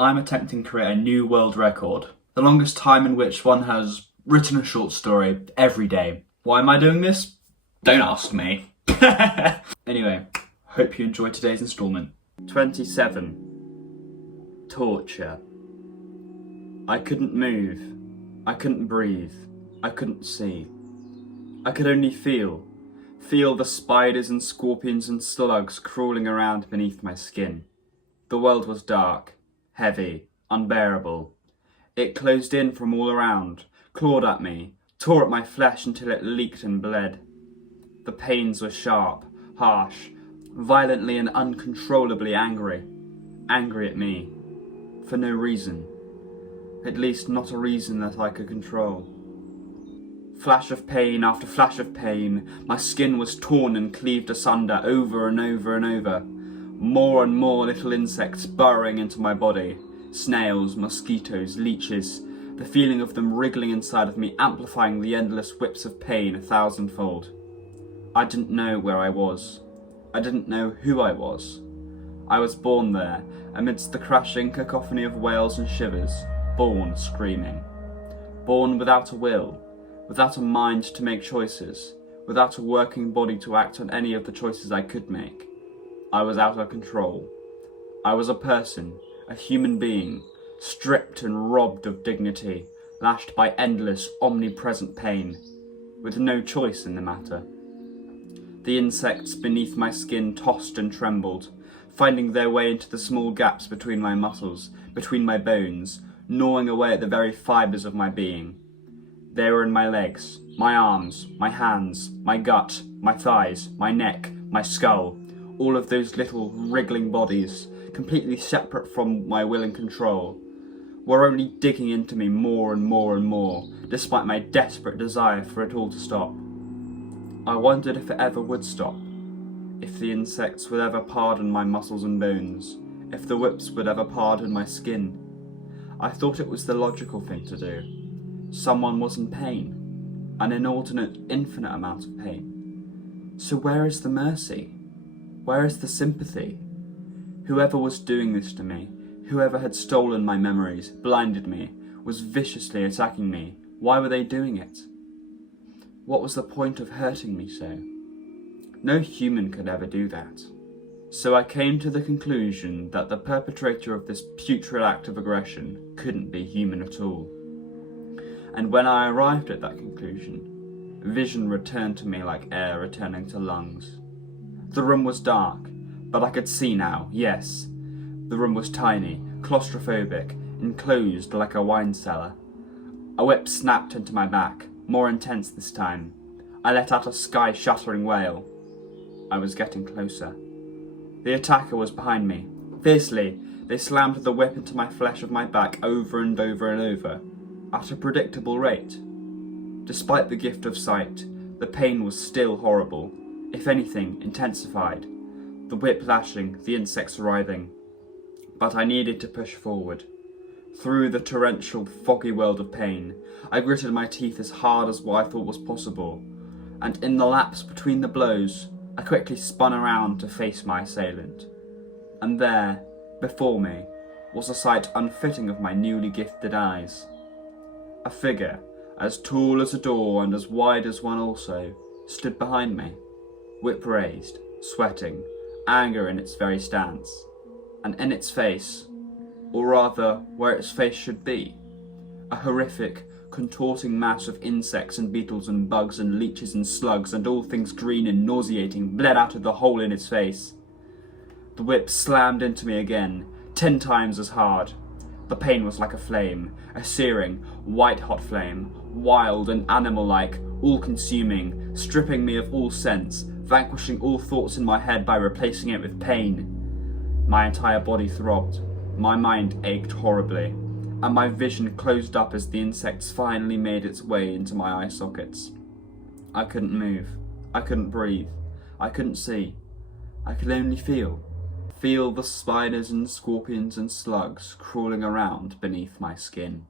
I'm attempting to create a new world record. The longest time in which one has written a short story every day. Why am I doing this? Don't ask me. Anyway, hope you enjoyed today's instalment. 27. Torture. I couldn't move. I couldn't breathe. I couldn't see. I could only feel the spiders and scorpions and slugs crawling around beneath my skin. The world was dark, heavy, unbearable. It closed in from all around, clawed at me, tore at my flesh until it leaked and bled. The pains were sharp, harsh, violently and uncontrollably angry. Angry at me. For no reason. At least not a reason that I could control. Flash of pain after flash of pain, my skin was torn and cleaved asunder over and over and over. More and more little insects burrowing into my body. Snails, mosquitoes, leeches, the feeling of them wriggling inside of me amplifying the endless whips of pain 1,000-fold. I didn't know where I was. I didn't know who I was. I was born there, amidst the crashing cacophony of wails and shivers, born screaming. Born without a will, without a mind to make choices, without a working body to act on any of the choices I could make. I was out of control. I was a person, a human being, stripped and robbed of dignity, lashed by endless, omnipresent pain, with no choice in the matter. The insects beneath my skin tossed and trembled, finding their way into the small gaps between my muscles, between my bones, gnawing away at the very fibres of my being. They were in my legs, my arms, my hands, my gut, my thighs, my neck, my skull, all of those little wriggling bodies, completely separate from my will and control, were only digging into me more and more and more, despite my desperate desire for it all to stop. I wondered if it ever would stop, if the insects would ever pardon my muscles and bones, if the whips would ever pardon my skin. I thought it was the logical thing to do. Someone was in pain, an inordinate, infinite amount of pain. So where is the mercy? Where is the sympathy? Whoever was doing this to me, whoever had stolen my memories, blinded me, was viciously attacking me, why were they doing it? What was the point of hurting me so? No human could ever do that. So I came to the conclusion that the perpetrator of this putrid act of aggression couldn't be human at all. And when I arrived at that conclusion, vision returned to me like air returning to lungs. The room was dark, but I could see now, yes. The room was tiny, claustrophobic, enclosed like a wine cellar. A whip snapped into my back, more intense this time. I let out a sky-shattering wail. I was getting closer. The attacker was behind me. Fiercely, they slammed the whip into my flesh of my back over and over and over, at a predictable rate. Despite the gift of sight, the pain was still horrible, if anything, intensified. The whip lashing, the insects writhing. But I needed to push forward. Through the torrential, foggy world of pain, I gritted my teeth as hard as what I thought was possible, and in the lapse between the blows, I quickly spun around to face my assailant. And there, before me, was a sight unfitting of my newly gifted eyes. A figure, as tall as a door and as wide as one also, stood behind me, whip raised, sweating, anger in its very stance, and in its face, or rather where its face should be, a horrific, contorting mass of insects and beetles and bugs and leeches and slugs and all things green and nauseating bled out of the hole in its face. The whip slammed into me again, 10 times as hard. The pain was like a flame, a searing, white-hot flame, wild and animal-like, all-consuming, stripping me of all sense, vanquishing all thoughts in my head by replacing it with pain. My entire body throbbed, my mind ached horribly, and my vision closed up as the insects finally made its way into my eye sockets. I couldn't move, I couldn't breathe, I couldn't see, I could only feel the spiders and scorpions and slugs crawling around beneath my skin.